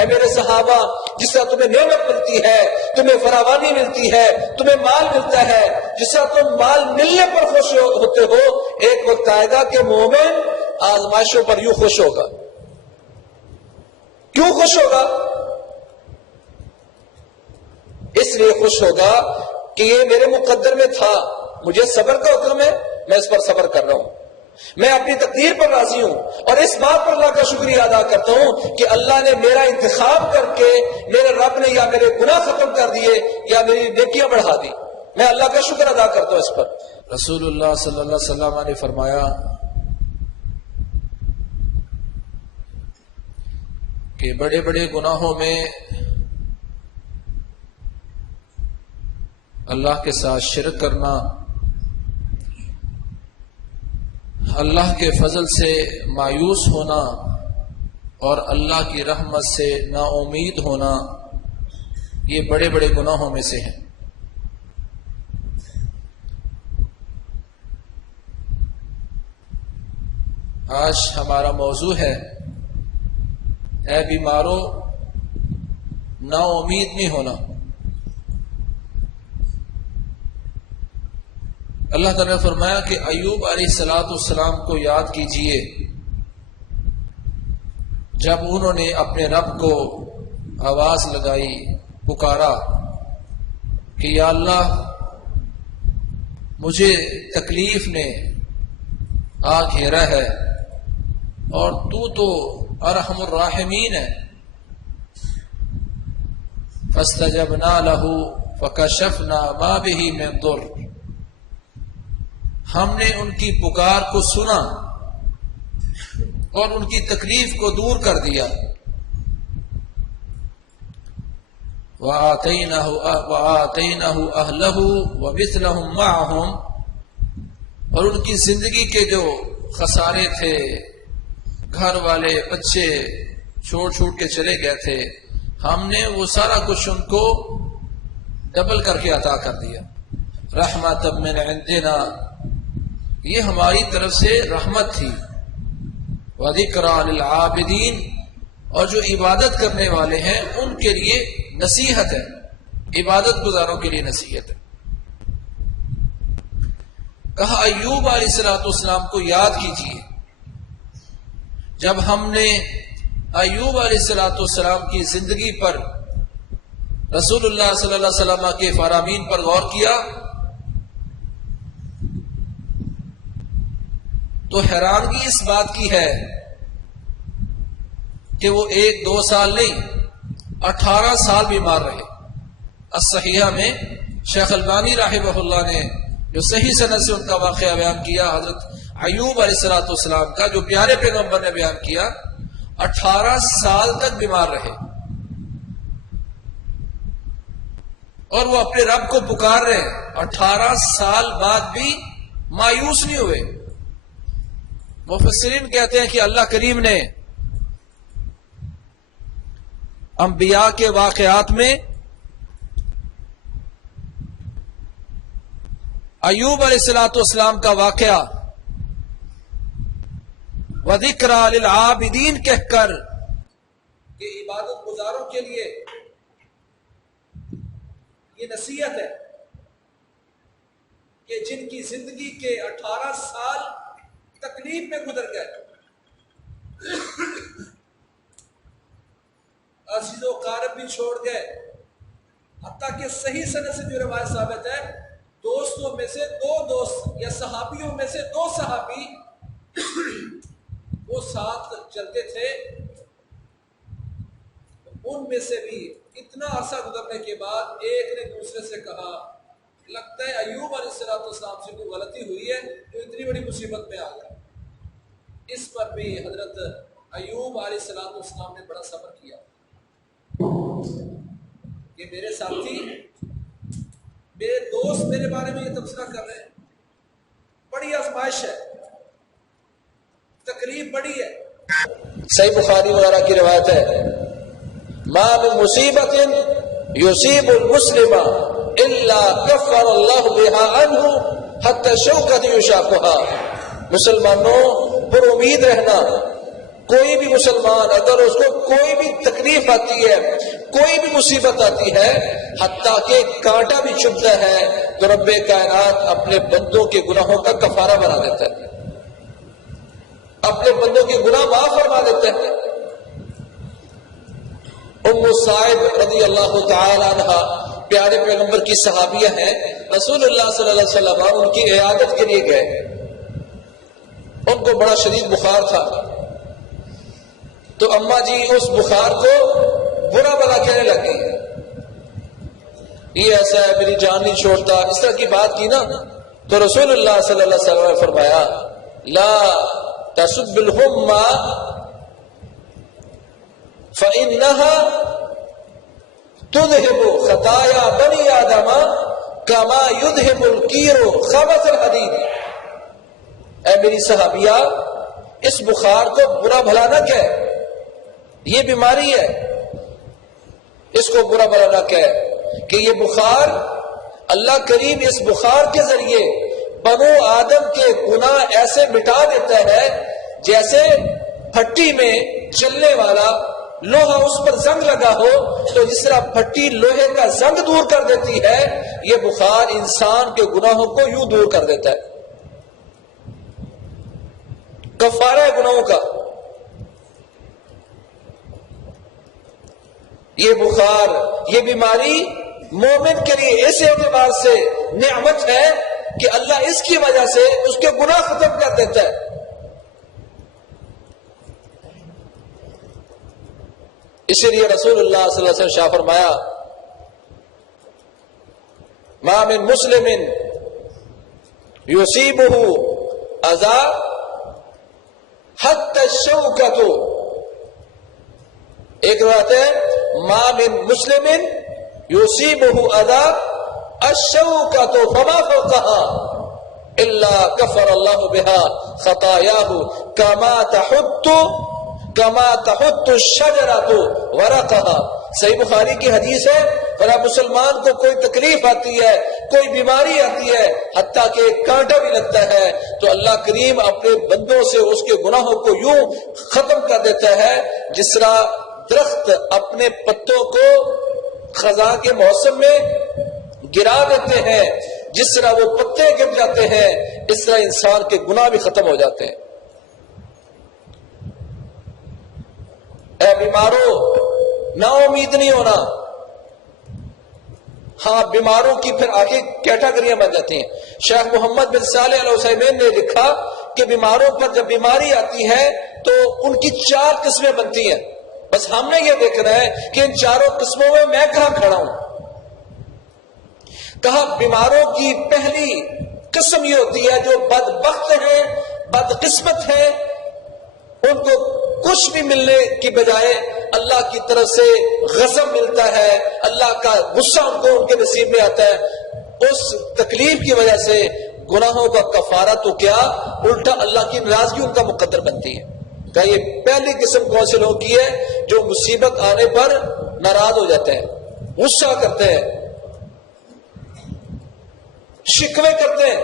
اے میرے صحابہ، جس طرح تمہیں نعمت ملتی ہے، تمہیں فراوانی ملتی ہے، تمہیں مال ملتا ہے، جس طرح تم مال ملنے پر خوش ہوتے ہو، ایک وقت آئے گا کہ مومن آزمائشوں پر یوں خوش ہوگا۔ کیوں خوش ہوگا؟ اس لیے خوش ہوگا کہ یہ میرے مقدر میں تھا، مجھے صبر کا حکم ہے، میں اس پر صبر کر رہا ہوں، میں اپنی تقدیر پر راضی ہوں، اور اس بات پر اللہ کا شکریہ ادا کرتا ہوں کہ اللہ نے میرا انتخاب کر کے میرے رب نے یا میرے گناہ ختم کر دیے یا میری نیکیاں بڑھا دی، میں اللہ کا شکر ادا کرتا ہوں اس پر۔ رسول اللہ صلی اللہ علیہ وسلم نے فرمایا کہ بڑے بڑے گناہوں میں اللہ کے ساتھ شرک کرنا، اللہ کے فضل سے مایوس ہونا اور اللہ کی رحمت سے نا امید ہونا، یہ بڑے بڑے گناہوں میں سے ہیں۔ آج ہمارا موضوع ہے اے بیمارو نا امید نہیں ہونا۔ اللہ تعالیٰ نے فرمایا کہ ایوب علیہ السلام کو یاد کیجئے جب انہوں نے اپنے رب کو آواز لگائی، پکارا کہ یا اللہ مجھے تکلیف نے آ گھیرا ہے اور تو ارحم الراحمین ہے۔ فاستجبنا له فکشفنا ما به من ضر، ہم نے ان کی پکار کو سنا اور ان کی تکلیف کو دور کر دیا۔ وَآتَيْنَهُ أَهْلَهُ وَمِثْلَهُمْ مَعَهُمْ، اور ان کی زندگی کے جو خسارے تھے، گھر والے بچے چھوڑ کے چلے گئے تھے، ہم نے وہ سارا کچھ ان کو ڈبل کر کے عطا کر دیا۔ رحمت من عندنا، یہ ہماری طرف سے رحمت تھی۔ وذکریٰ للعابدین، اور جو عبادت کرنے والے ہیں ان کے لیے نصیحت ہے، عبادت گزاروں کے لیے نصیحت ہے۔ کہا ایوب علیہ السلام کو یاد کیجیے جب ہم نے ایوب علیہ السلام کی زندگی پر، رسول اللہ صلی اللہ علیہ وسلم کے فرامین پر غور کیا تو حیرانگی اس بات کی ہے کہ وہ 1-2 سال نہیں 18 سال بیمار رہے۔ الصحیحہ میں شیخ البانی رحمہ اللہ نے جو صحیح سند سے ان کا واقعہ بیان کیا، حضرت ایوب علیہ السلام کا جو پیارے پیغمبر نے بیان کیا، 18 سال تک بیمار رہے اور وہ اپنے رب کو پکار رہے، 18 سال بعد بھی مایوس نہیں ہوئے۔ مفسرین کہتے ہیں کہ اللہ کریم نے انبیاء کے واقعات میں ایوب علیہ السلام کا واقعہ وذکریٰ للعابدین کہہ کر کہ عبادت گزاروں کے لیے یہ نصیحت ہے کہ جن کی زندگی کے 18 سال تکلیف میں گزر گئے، عزیز و قارب بھی چھوڑ گئے، حتیٰ کہ صحیح سند سے جو روایت ثابت ہے، دوستوں میں سے 2 دوست یا صحابیوں میں سے 2 صحابی وہ ساتھ چلتے تھے، ان میں سے بھی اتنا عرصہ گزرنے کے بعد ایک نے دوسرے سے کہا لگتا ہے ایوب علیہ السلام سے کوئی غلطی ہوئی ہے جو اتنی بڑی مصیبت میں آ گیا۔ اس پر بھی حضرت ایوب علیہ السلام نے بڑا صبر کیا کہ میرے ساتھی، میرے دوست میرے بارے میں یہ تبصرہ کر رہے ہیں، بڑی آزمائش ہے، تکلیف بڑی ہے۔ صحیح بخاری وغیرہ کی روایت ہے، ما من مصیبت یصیب المسلم الا کفر اللہ بها عنہ حتی شوکت یشاقها۔ مسلمانوں پر امید رہنا، کوئی بھی مسلمان اگر اس کو کوئی بھی تکلیف تکلیف آتی ہے، کوئی بھی مصیبت آتی ہے، حتیٰ کہ کانٹا بھی چبھتا ہے، تو رب کائنات اپنے بندوں کے گناہوں کا کفارہ بنا دیتا ہے، اپنے بندوں کے گناہ معاف فرما دیتا ہے۔ ام صائب رضی اللہ تعالی عنہ پیارے پیغمبر کی صحابیہ ہیں، رسول اللہ صلی اللہ علیہ وسلم ان کی عیادت کے لیے گئے، ان کو بڑا شدید بخار تھا، تو اماں جی اس بخار کو برا بھلا کہنے لگی، یہ ایسا ہے، میری جان نہیں چھوڑتا، اس طرح کی بات کی نا، تو رسول اللہ صلی اللہ علیہ وسلم نے فرمایا لا تسب الحمى فإنها تذهب خطايا بني آدم كما يذهب القير خبث الحديد۔ اے میری صحابیہ، اس بخار کو برا بھلا نہ کہہ، یہ بیماری ہے، اس کو برا بھلا نہ کہہ، کہ یہ بخار اللہ کریم اس بخار کے ذریعے بنو آدم کے گناہ ایسے مٹا دیتا ہے جیسے پھٹی میں چلنے والا لوہا، اس پر زنگ لگا ہو تو جس طرح پھٹی لوہے کا زنگ دور کر دیتی ہے، یہ بخار انسان کے گناہوں کو یوں دور کر دیتا ہے، کفارہ ہے گناہوں کا۔ یہ بخار، یہ بیماری مومن کے لیے اس اعتبار سے نعمت ہے کہ اللہ اس کی وجہ سے اس کے گناہ ختم کر دیتا ہے۔ اسی لیے رسول اللہ صلی اللہ علیہ وسلم شاہ فرمایا ما من مسلم یصیبہ اذی حتی الشوکۃ، ایک روایت ہے ما من مسلم یصیبہ اذی الشوکۃ فما فوقها الا کفر اللہ بها خطایاہ کما تحط الشجرۃ ورقها۔ صحیح بخاری کی حدیث ہے، اور مسلمان کو کوئی تکلیف آتی ہے، کوئی بیماری آتی ہے، حتیٰ کہ ایک کانٹا بھی لگتا ہے، تو اللہ کریم اپنے بندوں سے اس کے گناہوں کو یوں ختم کر دیتا ہے جس طرح درخت اپنے پتوں کو خزاں کے موسم میں گرا دیتے ہیں، جس طرح وہ پتے گر جاتے ہیں، اس طرح انسان کے گناہ بھی ختم ہو جاتے ہیں۔ اے بیماروں، نا امید نہیں ہونا۔ ہاں، بیماروں کی پھر آگے کیٹاگریاں بن جاتی ہیں۔ شیخ محمد بن صالح العثیمین نے لکھا کہ بیماروں پر جب بیماری آتی ہے تو ان کی 4 قسمیں بنتی ہیں، بس ہم نے یہ دیکھنا ہے کہ ان 4 قسموں میں میں کہاں کھڑا ہوں۔ کہا بیماروں کی پہلی قسم یہ ہوتی ہے جو بدبخت ہیں، بدقسمت ہیں، ان کو کچھ بھی ملنے کی بجائے اللہ کی طرف سے غضب ملتا ہے، اللہ کا غصہ ان کو ان کے نصیب میں آتا ہے، اس تکلیف کی وجہ سے گناہوں کا کفارہ تو کیا الٹا اللہ کی ناراضگی ان کا مقدر بنتی ہے۔ کہ یہ پہلی قسم کون سے لوگوں کی ہے؟ جو مصیبت آنے پر ناراض ہو جاتے ہیں، غصہ کرتے ہیں، شکوے کرتے ہیں۔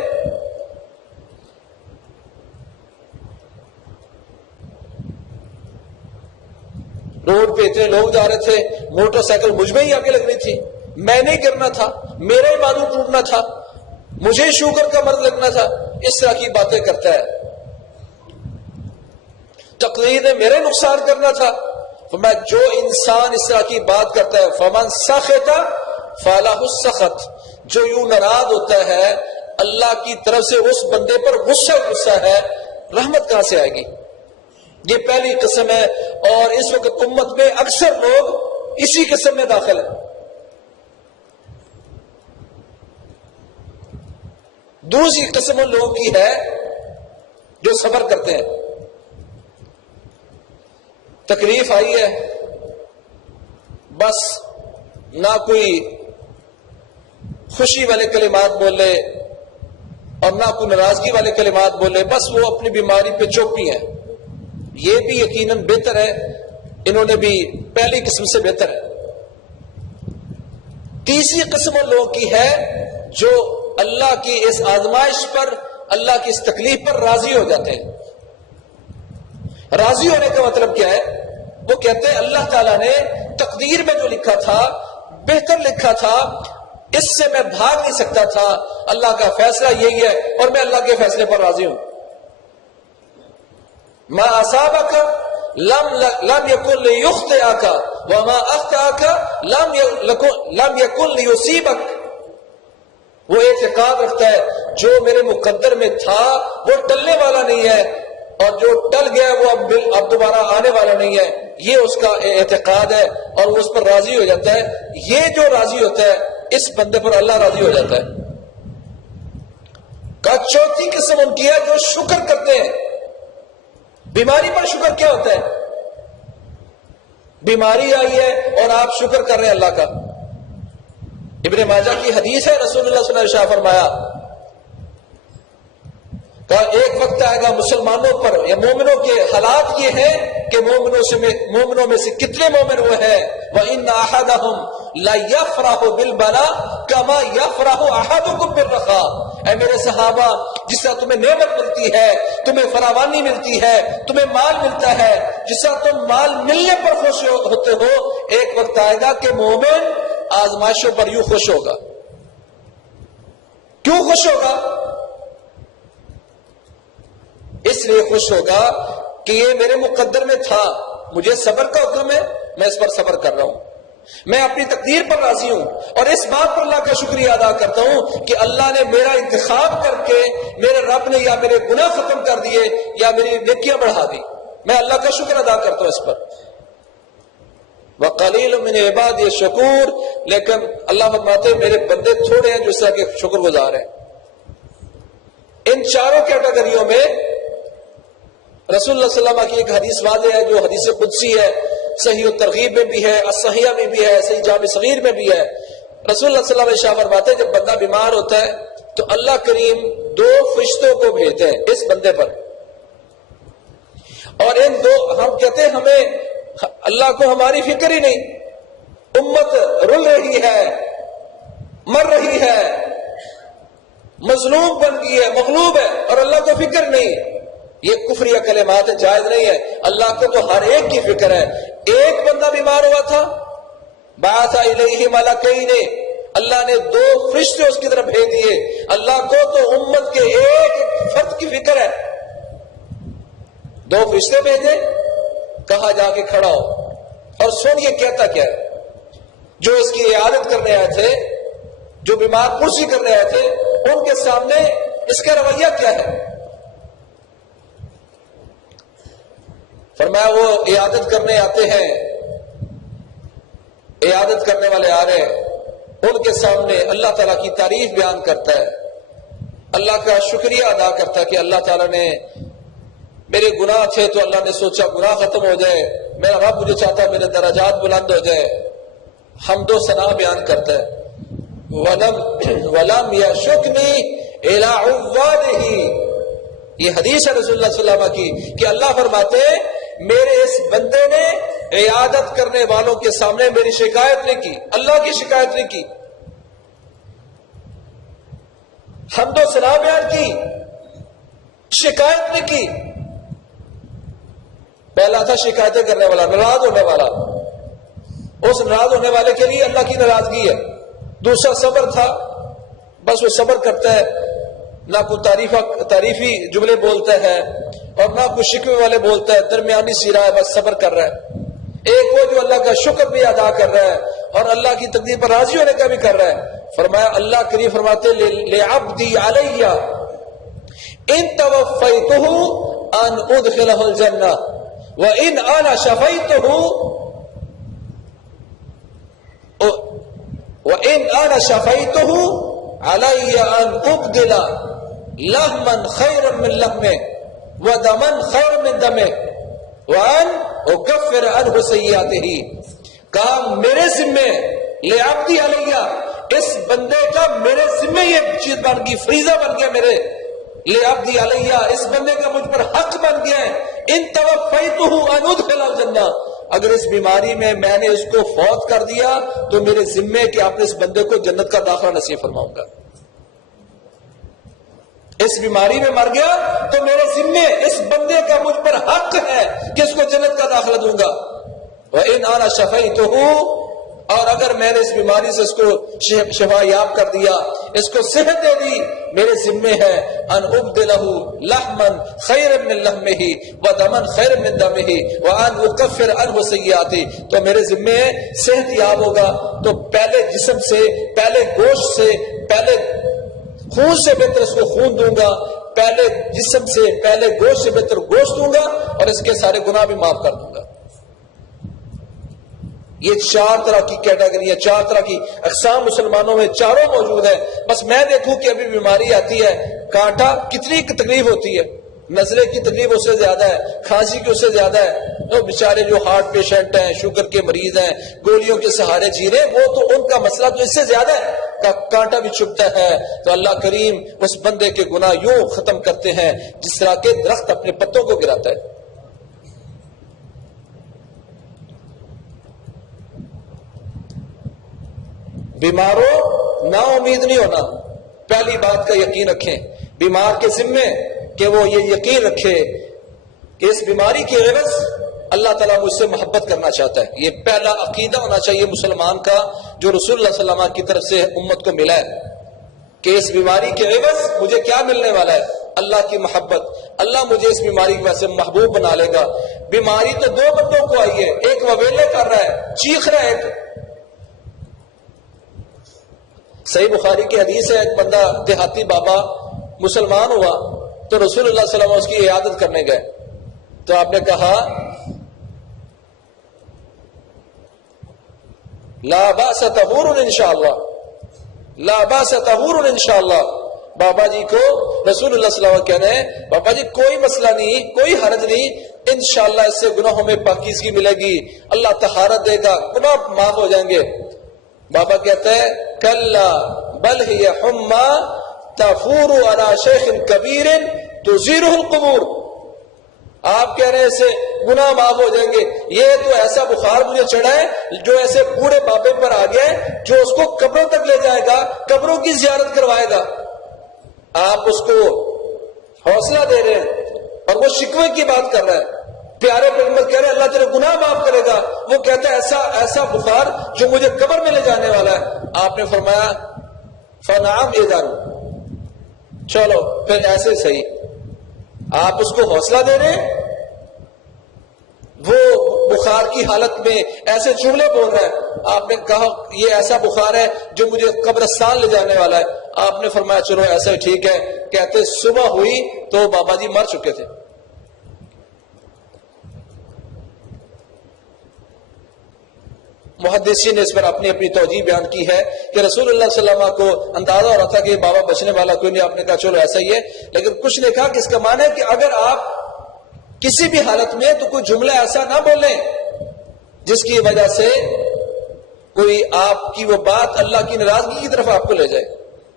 روڈ پہ اتنے لوگ جا رہے تھے، موٹر سائیکل مجھ میں ہی آگے لگنی تھی، میں نہیں کرنا تھا، میرا ہی بازو ٹوٹنا تھا، مجھے شوگر کا مرض لگنا تھا، اس طرح کی باتیں کرتا ہے۔ تقریر نے میرے نقصان کرنا تھا۔ میں جو انسان اس طرح کی بات کرتا ہے، فمن سخط فلہ السخط، جو یوں ناراض ہوتا ہے اللہ کی طرف سے اس بندے پر غصہ ہے، رحمت کہاں سے آئے گی؟ یہ پہلی قسم ہے، اور اس وقت امت میں اکثر لوگ اسی قسم میں داخل ہیں۔ دوسری قسم ان لوگوں کی ہے جو صبر کرتے ہیں۔ تکلیف آئی ہے، بس نہ کوئی خوشی والے کلمات بولے اور نہ کوئی ناراضگی والے کلمات بولے، بس وہ اپنی بیماری پہ چوپی ہیں۔ یہ بھی یقیناً بہتر ہے، انہوں نے بھی پہلی قسم سے بہتر ہے۔ تیسری قسم ان لوگوں کی ہے جو اللہ کی اس آزمائش پر، اللہ کی اس تکلیف پر راضی ہو جاتے ہیں۔ راضی ہونے کا مطلب کیا ہے؟ وہ کہتے ہیں اللہ تعالیٰ نے تقدیر میں جو لکھا تھا بہتر لکھا تھا، اس سے میں بھاگ نہیں سکتا تھا، اللہ کا فیصلہ یہی ہے اور میں اللہ کے فیصلے پر راضی ہوں۔ ما اصابک لم یکن لیخطئک وما اخطأک لم یکن لیصیبک۔ وہ اعتقاد رکھتا ہے جو میرے مقدر میں تھا وہ ٹلنے والا نہیں ہے، اور جو ٹل گیا وہ اب دوبارہ آنے والا نہیں ہے، یہ اس کا اعتقاد ہے اور وہ اس پر راضی ہو جاتا ہے۔ یہ جو راضی ہوتا ہے اس بندے پر اللہ راضی ہو جاتا ہے۔ کا چوتھی قسم ان کی ہے جو شکر کرتے ہیں۔ بیماری پر شکر کیا ہوتا ہے؟ بیماری آئی ہے اور آپ شکر کر رہے ہیں اللہ کا۔ ابن ماجہ کی حدیث ہے، رسول اللہ صلی اللہ علیہ وسلم نے فرمایا کہ ایک وقت آئے گا مسلمانوں پر یا مومنوں کے حالات یہ ہیں کہ مومنوں میں سے کتنے مومن وہ ہیں وَإِنَّ أَحَدَهُمْ لَيَفْرَحُ بِالْبَلَاءِ كَمَا يَفْرَحُ أَحَدُكُمْ بِالرَّخَاءِ۔ اے میرے صحابہ، جس طرح تمہیں نعمت ملتی ہے، تمہیں فراوانی ملتی ہے، تمہیں مال ملتا ہے، جس طرح تم مال ملنے پر خوش ہوتے ہو، ایک وقت آئے گا کہ مومن آزمائشوں پر یوں خوش ہوگا۔ کیوں خوش ہوگا؟ اس لیے خوش ہوگا کہ یہ میرے مقدر میں تھا، مجھے صبر کا حکم ہے، میں اس پر صبر کر رہا ہوں، میں اپنی تقدیر پر راضی ہوں، اور اس بات پر اللہ کا شکریہ ادا کرتا ہوں کہ اللہ نے میرا انتخاب کر کے میرے رب نے یا میرے گناہ ختم کر دیے یا میری نیکیاں بڑھا دی، میں اللہ کا شکر ادا کرتا ہوں اس پر۔ وَقَلِيلٌ مِّنْ عِبَادِيَ الشَّكُورُ، لیکن اللہ فرماتے ہیں میرے بندے تھوڑے ہیں جو اس طرح کے شکر گزار ہیں۔ ان چاروں کیٹیگریوں میں رسول اللہ صلی اللہ علیہ وسلم کی ایک حدیث واضح ہے جو حدیث قدسی ہے، صحیح الترغیب میں بھی ہے، الصحیحہ میں بھی ہے، صحیح جامع صغیر میں بھی ہے۔ رسول اللہ صلی اللہ علیہ وسلم فرماتے ہیں جب بندہ بیمار ہوتا ہے تو اللہ کریم 2 فرشتوں کو بھیجتے ہیں اس بندے پر، اور ان 2 ہم کہتے ہیں ہمیں اللہ کو ہماری فکر ہی نہیں، امت رل رہی ہے، مر رہی ہے، مظلوم بن گئی ہے، مغلوب ہے، اور اللہ کو فکر نہیں۔ یہ کفریہ کلمات جائز نہیں ہے، اللہ کو تو ہر ایک کی فکر ہے۔ ایک بندہ بیمار ہوا تھا، بعث الیہ ملکین، اللہ نے 2 فرشتے اس کی طرف بھیج دیے۔ اللہ کو تو امت کے ایک فرد کی فکر ہے، 2 فرشتے بھیجے، کہا جا کے کھڑا ہو اور سن یہ کہتا کیا ہے۔ جو اس کی عیادت کرنے آئے تھے، جو بیمار پرسی کرنے آئے تھے، ان کے سامنے اس کا رویہ کیا ہے؟ فرمایا وہ عیادت کرنے آتے ہیں، عیادت کرنے والے آ رہے ہیں، ان کے سامنے اللہ تعالیٰ کی تعریف بیان کرتا ہے، اللہ کا شکریہ ادا کرتا ہے کہ اللہ تعالیٰ نے میرے گناہ تھے تو اللہ نے سوچا گناہ ختم ہو جائے، میرا رب مجھے چاہتا میرے درجات بلند ہو جائے، حمد و ثنا بیان کرتا ہے۔ وَلَمْ يَشُكْنِي إِلَىٰ عُوَّادِهِ، یہ حدیث ہے رسول اللہ صلی اللہ علیہ وسلم کی کہ اللہ فرماتے میرے اس بندے نے عیادت کرنے والوں کے سامنے میری شکایت نہیں کی، اللہ کی شکایت نہیں کی، حمد و ثنا بیان کی، شکایت نہیں کی۔ پہلا تھا شکایتیں کرنے والا، ناراض ہونے والا، اس ناراض ہونے والے کے لیے اللہ کی ناراضگی ہے۔ دوسرا صبر تھا، بس وہ صبر کرتا ہے، نہ کوئی تعریفی جملے بولتا ہے اور نہ کوئی شکوے والے بولتا ہے، درمیانی سیرا ہے، بس صبر کر رہا ہے۔ ایک وہ جو اللہ کا شکر بھی ادا کر رہا ہے اور اللہ کی تقدیر پر راضی ہونے کا بھی کر رہا ہے۔ فرمایا اللہ کریم فرماتے لعبدی علی ان توفیتہ ان ادخلہ الجنہ وان انا شفیتہ وان انا شفیتہ علی ان ابدل لحما خیرا من لحمہ ودما خیرا من دمہ وان اکفر عنہ سیئاتہ، کہا میرے ذمے لعبدی علیہ، اس بندے کا میرے ذمے یہ چیز بن گئی، فریضہ بن گیا، میرے لعبدی علیہ، اس بندے کا مجھ پر حق بن گیا ہے، ان توفیتہ ان ادخل الجنہ، اگر اس بیماری میں نے اس کو فوت کر دیا تو میرے ذمے کہ آپ نے اس بندے کو جنت کا داخلہ نصیب فرماؤں گا۔ اس بیماری میں مر گیا تو میرے ذمے اس بندے کا مجھ پر حق ہے کہ اس کو جنت کا داخلہ دوں گا۔ وَإِنْ أَنَا شَفَيْتُهُ، اور اگر میں نے اس بیماری سے اس کو شفا یاب کر دیا، اس کو صحت دے دی، میرے ذمے ہے ان ابدلہ لحما خیر من لحمہ ودما خیر من دمہ وان اکفر عنہ سیئاتہ، تو میرے ذمے ہے صحت یاب ہوگا تو پہلے جسم سے، پہلے گوشت سے، پہلے خون سے بہتر اس کو خون دوں گا، پہلے جسم سے، پہلے گوشت سے بہتر گوشت دوں گا، اور اس کے سارے گناہ بھی معاف کر دوں گا۔ یہ 4 طرح کی کیٹیگری ہے، 4 طرح کی اقسام مسلمانوں میں چاروں موجود ہیں۔ بس میں دیکھوں کہ ابھی بیماری آتی ہے، کانٹا کتنی تکلیف ہوتی ہے، نزلے کی تکلیف اس سے زیادہ ہے، کھانسی کی اس سے زیادہ ہے، تو بیچارے جو ہارٹ پیشنٹ ہیں، شوگر کے مریض ہیں، گولیوں کے سہارے جی رہے ہیں، وہ تو ان کا مسئلہ تو اس سے زیادہ ہے، کانٹا بھی چبھتا ہے۔ تو اللہ کریم اس بندے کے گناہ یوں ختم کرتے ہیں جس طرح کے درخت اپنے پتوں کو گراتا ہے۔ بیماروں نا امید نہیں ہونا، پہلی بات کا یقین رکھیں، بیمار کے ذمے کہ وہ یہ یقین رکھے کہ اس بیماری کے عوض اللہ تعالیٰ مجھ سے محبت کرنا چاہتا ہے۔ یہ پہلا عقیدہ ہونا چاہیے مسلمان کا، جو رسول اللہ صلی اللہ علیہ وسلم کی طرف سے امت کو ملا ہے، کہ اس بیماری کے عوض مجھے کیا ملنے والا ہے؟ اللہ کی محبت، اللہ مجھے اس بیماری کی وجہ سے محبوب بنا لے گا۔ بیماری تو 2 بندوں کو آئی ہے، ایک وویلے کر رہا ہے، چیخ رہا ہے، ایک صحیح بخاری کی حدیث ہے، ایک بندہ دیہاتی بابا مسلمان ہوا تو رسول اللہ صلی اللہ علیہ وسلم اس کی عیادت کرنے گئے، تو آپ نے کہا لا باس طہور انشاءاللہ، لا باس طہور انشاءاللہ۔ بابا جی کو رسول اللہ صلی اللہ علیہ وسلم کہنے ہیں بابا جی کوئی مسئلہ نہیں، کوئی حرج نہیں، انشاءاللہ اس سے گناہوں میں پاکیزگی ملے گی، اللہ طہارت دے گا، گناہ معاف ہو جائیں گے۔ بابا کہتے ہیں کلا بل ہی حما تفور علی شیخ کبیر تزیرہ القبور، آپ کہہ رہے ہیں اسے گناہ معاف ہو جائیں گے، یہ تو ایسا بخار مجھے چڑھا ہے جو ایسے بوڑھے بابے پر آ گیا ہے جو اس کو قبروں تک لے جائے گا، قبروں کی زیارت کروائے گا۔ آپ اس کو حوصلہ دے رہے ہیں اور وہ شکوے کی بات کر رہا ہے۔ پیارے پیغمبر کہہ رہے ہیں اللہ تیرے گناہ معاف کرے گا، وہ کہتا ہے ایسا بخار جو مجھے قبر میں لے جانے والا ہے۔ آپ نے فرمایا فنعم اذن، چلو پھر ایسے صحیح۔ آپ اس کو حوصلہ دے رہے ہیں، وہ بخار کی حالت میں ایسے جملے بول رہا ہے۔ آپ نے کہا یہ ایسا بخار ہے جو مجھے قبرستان لے جانے والا ہے۔ آپ نے فرمایا چلو ایسا ہی ٹھیک ہے۔ کہتے صبح ہوئی تو بابا جی مر چکے تھے۔ محدثین نے اس پر اپنی اپنی توجیہ بیان کی ہے کہ رسول اللہ صلی اللہ علیہ وسلم کو اندازہ ہو رہا تھا کہ بابا بچنے والا کوئی نہیں، آپ نے کہا چلو ایسا ہی ہے، لیکن کچھ نے کہا کہ اس کا معنی ہے کہ اگر آپ کسی بھی حالت میں تو کوئی جملہ ایسا نہ بولیں جس کی وجہ سے کوئی آپ کی وہ بات اللہ کی ناراضگی کی طرف آپ کو لے جائے۔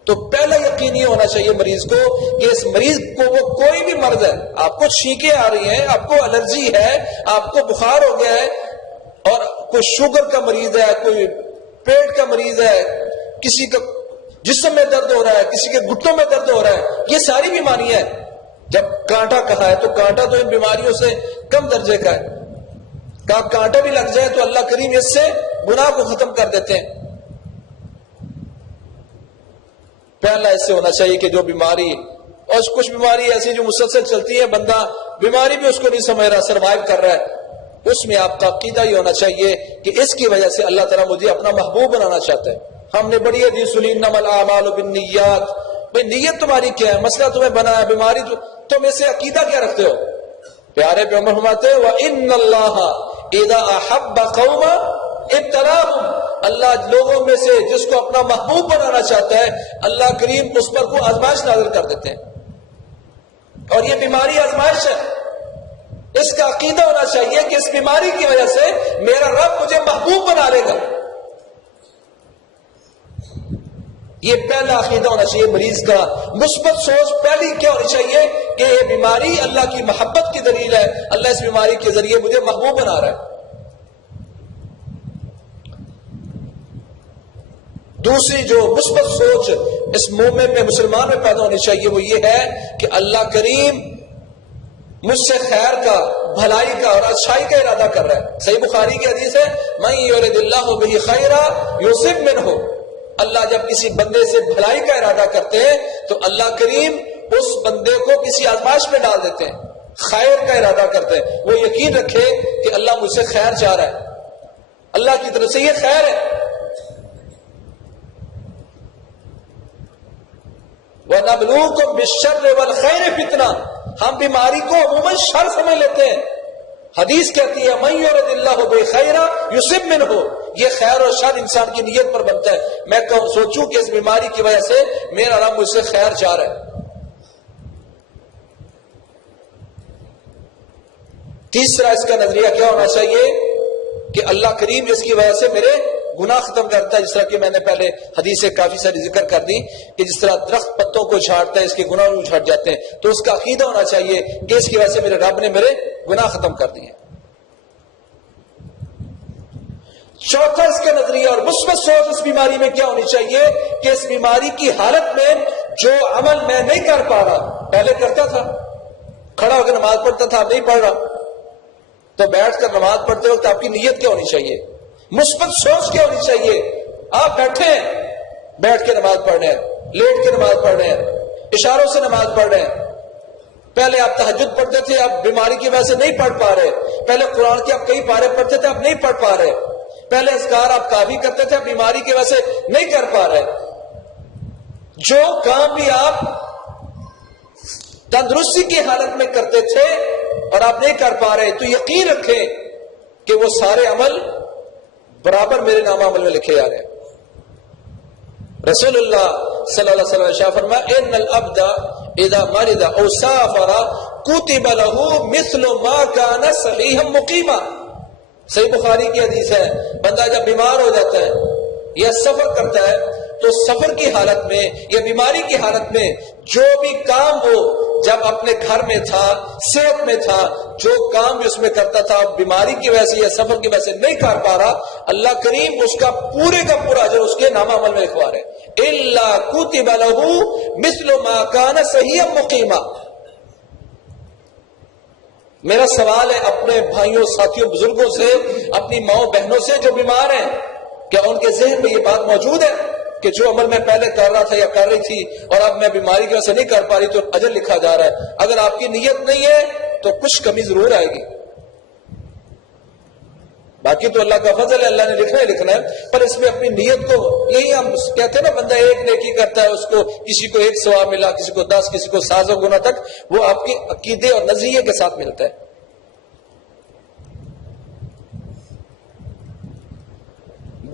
تو پہلا یقین یہ ہونا چاہیے مریض کو کہ اس مریض کو وہ کوئی بھی مرض ہے، آپ کو چھینکیں آ رہی ہیں، آپ کو الرجی ہے، آپ کو بخار ہو گیا ہے، اور کوئی شوگر کا مریض ہے، کوئی پیٹ کا مریض ہے، کسی کا جسم میں درد ہو رہا ہے، کسی کے گھٹنوں میں درد ہو رہا ہے، یہ ساری بیماری ہے۔ جب کانٹا کہا ہے تو کانٹا تو ان بیماریوں سے کم درجے کا ہے، کہا کانٹا بھی لگ جائے تو اللہ کریم اس سے گناہ کو ختم کر دیتے ہیں۔ پہلا اس سے ہونا چاہیے کہ جو بیماری، اور کچھ بیماری ایسی جو مسلسل چلتی ہے، بندہ بیماری بھی اس کو نہیں سمجھ رہا، سروائیو کر رہا ہے، اس میں آپ کا عقیدہ یہ ہونا چاہیے کہ اس کی وجہ سے اللہ تعالیٰ مجھے اپنا محبوب بنانا چاہتا ہے۔ ہم نے بڑی حدیث سنی انما الاعمال بالنیات، بھئی نیت تمہاری کیا ہے؟ مسئلہ تمہیں بنا ہے، بیماری تم اس سے عقیدہ کیا رکھتے ہو؟ پیارے پیغمبر فرماتے ہیں وَإِنَّ اللَّهَ إِذَا أَحَبَّ قَوْمًا ابتلاهم، اللہ لوگوں میں سے جس کو اپنا محبوب بنانا چاہتا ہے اللہ کریم اس پر کو آزمائش نازل کر دیتے ہیں، اور یہ بیماری آزمائش ہے۔ اس کا عقیدہ ہونا چاہیے کہ اس بیماری کی وجہ سے میرا رب مجھے محبوب بنا لے گا۔ یہ پہلا عقیدہ ہونا چاہیے مریض کا۔ مثبت سوچ پہلی کیا ہونی چاہیے کہ یہ بیماری اللہ کی محبت کی دلیل ہے، اللہ اس بیماری کے ذریعے مجھے محبوب بنا رہا ہے۔ دوسری جو مثبت سوچ اس مومن میں، مسلمان میں پیدا ہونی چاہیے وہ یہ ہے کہ اللہ کریم مجھ سے خیر کا، بھلائی کا اور اچھائی کا ارادہ کر رہا ہے. صحیح بخاری کی حدیث ہے من یرد اللہ بہ خیرا یصب منہ. اللہ جب کسی بندے سے بھلائی کا ارادہ کرتے ہیں تو اللہ کریم اس بندے کو کسی آزمائش میں ڈال دیتے ہیں. خیر کا ارادہ کرتے ہیں, وہ یقین رکھے کہ اللہ مجھ سے خیر چاہ رہا ہے, اللہ کی طرف سے یہ خیر ہے. وَنَبْلُوكُمْ بِالشَّرِّ وَالْخَيْرِ فِتْنَةً. ہم بیماری کو عموماً شر سمجھ لیتے ہیں. حدیث کہتی ہے من یرد اللہ بخیرا یصب منہ. یہ خیر اور شر انسان کی نیت پر بنتا ہے. میں سوچوں کہ اس بیماری کی وجہ سے میرا رب مجھ سے خیر چاہ رہا ہے. تیسرا اس کا نظریہ کیا ہونا چاہیے کہ اللہ کریم اس کی وجہ سے میرے گناہ ختم کرتا ہے. جس طرح کہ میں نے پہلے حدیث سے کافی ساری ذکر کر دی کہ جس طرح درخت پتوں کو جھاڑتا ہے اس کے گناہ بھی جھٹ جاتے ہیں, تو اس کا عقیدہ ہونا چاہیے کہ اس کی وجہ سے میرے رب نے میرے گناہ ختم کر دیے. چوتھا اس کا نظریہ اور مثبت سوچ اس بیماری میں کیا ہونی چاہیے کہ اس بیماری کی حالت میں جو عمل میں نہیں کر پا رہا, پہلے کرتا تھا, کھڑا ہو کے نماز پڑھتا تھا, اب نہیں پڑھ رہا, تو بیٹھ کر نماز پڑھتے وقت آپ کی نیت کیا ہونی چاہیے, مثبت سوچ کیا ہونی چاہیے. آپ بیٹھے ہیں, بیٹھ کے نماز پڑھ رہے ہیں, لیٹ کے نماز پڑھ رہے ہیں, اشاروں سے نماز پڑھ رہے ہیں. پہلے آپ تہجد پڑھتے تھے, اب بیماری کی وجہ سے نہیں پڑھ پا رہے. پہلے قرآن کے آپ کئی پارے پڑھتے تھے, اب نہیں پڑھ پا رہے. پہلے اذکار آپ کافی کرتے تھے, اب بیماری کی وجہ سے نہیں کر پا رہے. جو کام بھی آپ تندرستی کی حالت میں کرتے تھے اور آپ نہیں کر پا رہے, تو یقین رکھیں کہ وہ سارے عمل برابر میرے نام عمل میں لکھے جا رہے ہیں. رسول اللہ صلی اللہ علیہ وسلم شاہ فرمایا ان العبد اذا مرض او سافر كتب له مثل ما كان صحيحا مقيما. صحیح بخاری کی حدیث ہے, بندہ جب بیمار ہو جاتا ہے یا سفر کرتا ہے تو سفر کی حالت میں یا بیماری کی حالت میں جو بھی کام وہ جب اپنے گھر میں تھا, صحت میں تھا, جو کام بھی اس میں کرتا تھا, بیماری کی وجہ سے یا سفر کی وجہ سے نہیں کر پا رہا, اللہ کریم اس کا پورے کا پورا اجر اس کے نامہ عمل میں لکھوا رہے. الا كتب له مثل ما كان صحيحا مقيما. میرا سوال ہے اپنے بھائیوں, ساتھیوں, بزرگوں سے, اپنی ماؤں بہنوں سے جو بیمار ہیں, کیا ان کے ذہن میں یہ بات موجود ہے کہ جو عمل میں پہلے کر رہا تھا یا کر رہی تھی اور اب میں بیماری کی وجہ سے نہیں کر پا رہی تو اجر لکھا جا رہا ہے؟ اگر آپ کی نیت نہیں ہے تو کچھ کمی ضرور آئے گی. باقی تو اللہ کا فضل ہے, اللہ نے لکھنا ہی لکھنا ہے, پر اس میں اپنی نیت کو, یہی ہم کہتے ہیں نا, بندہ ایک نیکی کرتا ہے اس کو کسی کو 1 ثواب ملا, کسی کو 10, کسی کو 700 گنا تک, وہ آپ کے عقیدے اور نظریے کے ساتھ ملتا ہے.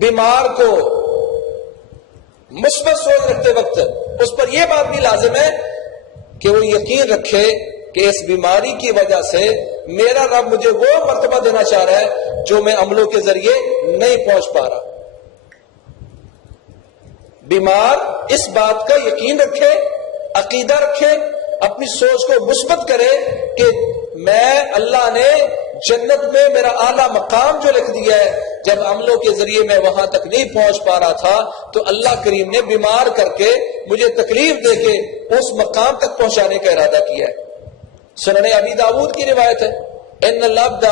بیمار کو مثبت سوچ رکھتے وقت اس پر یہ بات بھی لازم ہے کہ وہ یقین رکھے کہ اس بیماری کی وجہ سے میرا رب مجھے وہ مرتبہ دینا چاہ رہا ہے جو میں عملوں کے ذریعے نہیں پہنچ پا رہا. بیمار اس بات کا یقین رکھے, عقیدہ رکھے, اپنی سوچ کو مثبت کرے کہ میں, اللہ نے جنت میں میرا اعلیٰ مقام جو لکھ دیا ہے, جب عملوں کے ذریعے میں وہاں تک نہیں پہنچ پا رہا تھا تو اللہ کریم نے بیمار کر کے مجھے تکلیف دے کے اس مقام تک پہنچانے کا ارادہ کیا ہے. سنن ابی داؤد کی روایت ہے ان العبد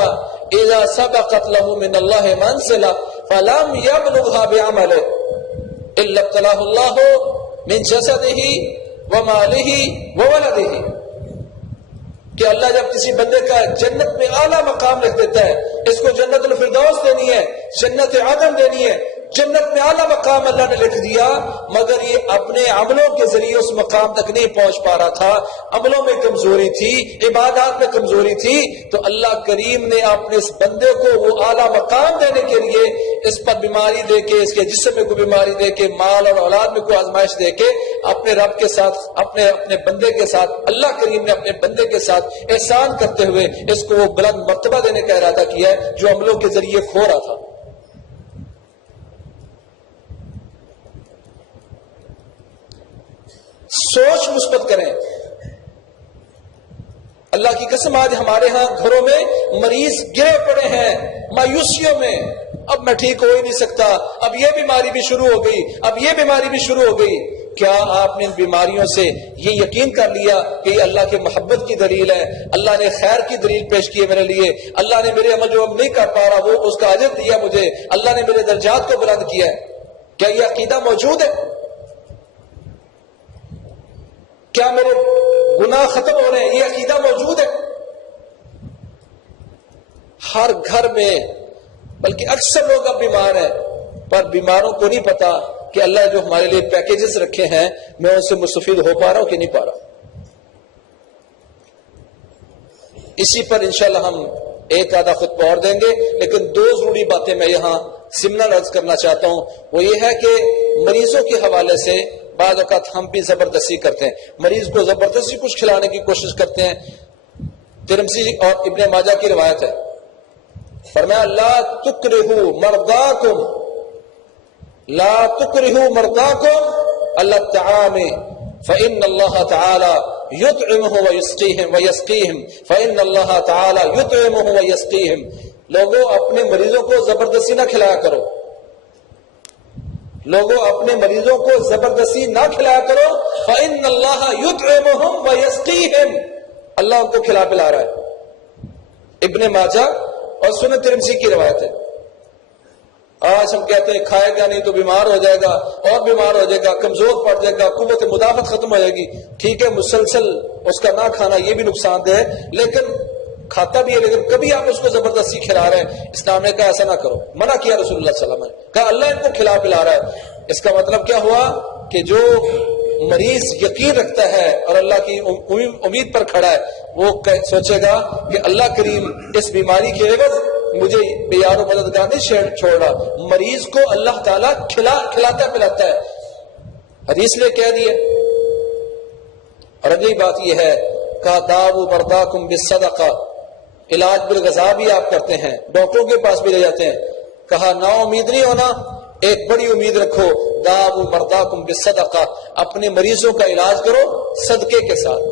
اذا سبقت له من الله منزلة فلم يبلغها بعمله الا ابتلاه الله من جسده وماله وولده. کہ اللہ جب کسی بندے کا جنت میں اعلیٰ مقام لکھ دیتا ہے, اس کو جنت الفردوس دینی ہے, جنت عدن دینی ہے, جنت میں اعلیٰ مقام اللہ نے لکھ دیا, مگر یہ اپنے عملوں کے ذریعے اس مقام تک نہیں پہنچ پا رہا تھا, عملوں میں کمزوری تھی, عبادات میں کمزوری تھی, تو اللہ کریم نے اپنے اس بندے کو وہ اعلیٰ مقام دینے کے لیے اس پر بیماری دے کے, اس کے جسم میں کوئی بیماری دے کے, مال اور اولاد میں کوئی آزمائش دے کے اپنے رب کے ساتھ, اپنے بندے کے ساتھ, اللہ کریم نے اپنے بندے کے ساتھ احسان کرتے ہوئے اس کو وہ بلند مرتبہ دینے کا ارادہ کیا ہے جو عملوں کے ذریعے کھو رہا تھا. سوچ مثبت کریں. اللہ کی قسم آج ہمارے ہاں گھروں میں مریض گرے پڑے ہیں مایوسیوں میں, اب میں ٹھیک ہو ہی نہیں سکتا, اب یہ بیماری بھی شروع ہو گئی, اب یہ بیماری بھی شروع ہو گئی. کیا آپ نے ان بیماریوں سے یہ یقین کر لیا کہ یہ اللہ کی محبت کی دلیل ہے، اللہ نے خیر کی دلیل پیش کی ہے میرے لیے، اللہ نے میرے عمل جو نہیں کر پا رہا وہ اس کا اجر دیا مجھے، اللہ نے میرے درجات کو بلند کیا ہے؟ کیا یہ عقیدہ موجود ہے؟ کیا میرے گناہ ختم ہو رہے ہیں؟ یہ عقیدہ موجود ہے؟ ہر گھر میں، بلکہ اکثر لوگ اب بیمار ہیں، پر بیماروں کو نہیں پتا کہ اللہ جو ہمارے لیے پیکیجز رکھے ہیں میں ان سے مستفید ہو پا رہا ہوں کہ نہیں پا رہا۔ اسی پر انشاءاللہ ہم ایک آدھا خطبہ اور دیں گے، لیکن دو ضروری باتیں میں یہاں ضمن عرض کرنا چاہتا ہوں۔ وہ یہ ہے کہ مریضوں کے حوالے سے بعض اوقات ہم بھی زبردستی کرتے ہیں، مریض کو زبردستی کچھ کھلانے کی کوشش کرتے ہیں۔ ترمذی اور ابن ماجہ کی روایت ہے، فرمایا لا تکرہوا مرضاکم، لا تکرہوا مرضاکم علی الطعام فإن اللہ تعالی یطعمہ ویسقیہم فإن اللہ تعالی یطعمہ ویسقیہم۔ لوگوں اپنے مریضوں کو زبردستی نہ کھلایا کرو، لوگوں اپنے مریضوں کو زبردستی نہ کھلایا کرو، فإن اللہ یطعمہم ویسقیہم، اللہ ان کو کھلا پلا رہا ہے۔ ابن ماجہ اور سنن ترمذی کی روایت ہے۔ آج ہم کہتے ہیں کھائے گا نہیں تو بیمار ہو جائے گا، اور بیمار ہو جائے گا، کمزور پڑ جائے گا، قوت مدافعت ختم ہو جائے گی۔ ٹھیک ہے، مسلسل اس کا نہ کھانا یہ بھی نقصان دہ ہے، لیکن کھاتا بھی ہے، لیکن کبھی آپ اس کو زبردستی کھلا رہے ہیں، اسلام نے کہا ایسا نہ کرو، منع کیا رسول اللہ صلی اللہ علیہ وسلم نے، کہا اللہ ان کو کھلا پلا رہا ہے۔ اس کا مطلب کیا ہوا کہ جو مریض یقین رکھتا ہے اور اللہ کی امید پر کھڑا ہے، وہ سوچے گا کہ اللہ کریم اس بیماری کے عوض مجھے بے یار و مددگار نہیں چھوڑ رہا۔ مریض کو اللہ تعالیٰ کھلاتا پلاتا ہے، حدیث نے کہہ دیا۔ اور اگلی بات یہ ہے، کہا داؤ مرضاکم بالصدقہ، علاج بالغذا بھی آپ کرتے ہیں، ڈاکٹروں کے پاس بھی لے جاتے ہیں۔ کہا نا امید نہیں ہونا، ایک بڑی امید رکھو، داؤ مرضاکم بالصدقہ، اپنے مریضوں کا علاج کرو صدقے کے ساتھ،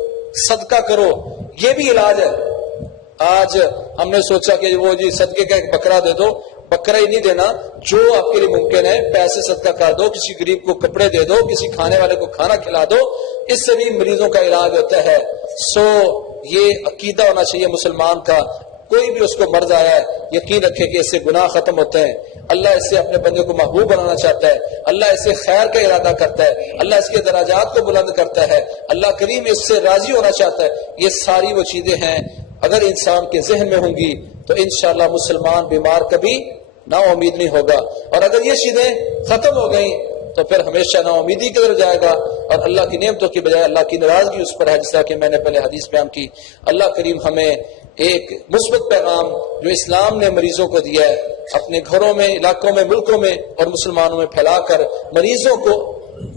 صدقہ کرو، یہ بھی علاج ہے۔ آج ہم نے سوچا کہ وہ جی صدقے کا ایک بکرا دے دو، بکرا ہی نہیں دینا، جو آپ کے لیے ممکن ہے پیسے صدقہ کر دو، کسی غریب کو کپڑے دے دو، کسی کھانے والے کو کھانا کھلا دو، اس سے بھی مریضوں کا علاج ہوتا ہے۔ سو یہ عقیدہ ہونا چاہیے مسلمان کا، کوئی بھی اس کو مرض آیا ہے یقین رکھے کہ اس سے گناہ ختم ہوتے ہیں، اللہ اس سے اپنے بندے کو محبوب بنانا چاہتا ہے، اللہ اس سے خیر کا ارادہ کرتا ہے، اللہ اس کے درجات کو بلند کرتا ہے، اللہ کریم اس سے راضی ہونا چاہتا ہے۔ یہ ساری وہ چیزیں ہیں اگر انسان کے ذہن میں ہوں گی تو انشاءاللہ مسلمان بیمار کبھی نا امید نہیں ہوگا، اور اگر یہ چیزیں ختم ہو گئیں تو پھر ہمیشہ نا امیدی کی طرف جائے گا، اور اللہ کی نعمتوں کی بجائے اللہ کی ناراضگی اس پر ہے، جس طرح کہ میں نے پہلے حدیث بیان کی۔ اللہ کریم ہمیں ایک مثبت پیغام جو اسلام نے مریضوں کو دیا ہے اپنے گھروں میں، علاقوں میں، ملکوں میں اور مسلمانوں میں پھیلا کر مریضوں کو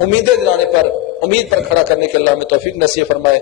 امیدیں دلانے پر، امید پر کھڑا کرنے کے اللہ ہمیں توفیق نصیب فرمائے۔